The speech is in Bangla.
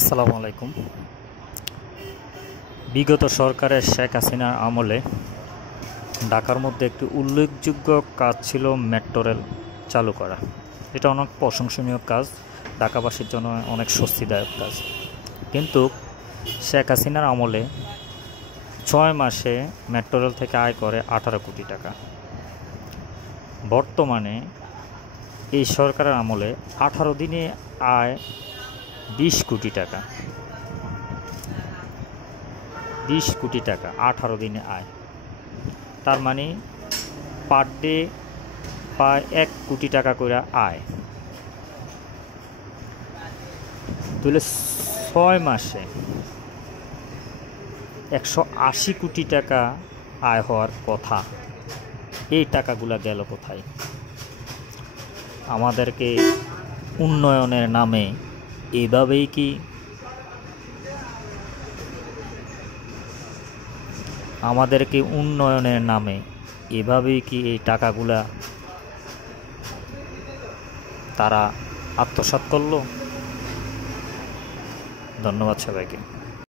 আসসালামু আলাইকুম। বিগত সরকারের শেখ হাসিনার আমলে ঢাকার মধ্যে একটি উল্লেখযোগ্য কাজ ছিল মেট্রো রেল চালু করা। এটা অনেক প্রশংসনীয় কাজ, ঢাকাবাসীর জন্য অনেক স্বস্তিদায়ক কাজ। কিন্তু শেখ হাসিনার আমলে 6 মাসে মেট্রো রেল থেকে আয় করে 18 কোটি টাকা। বর্তমানে এই সরকারের আমলে 18 দিনে আয় 20 কোটি টাকা। 20 কোটি টাকা 18 দিনে আয়, তার মানে পার ডে প্রায় 1 কোটি টাকা করে আয়। তাহলে 6 মাসে 180 কোটি টাকা আয় হওয়ার কথা। এই টাকাগুলা গেল কোথায়? আমাদেরকে উন্নয়নের নামে এভাবেই কি এই টাকাগুলা তারা আত্মসাৎ করলো? ধন্যবাদ সবাইকে।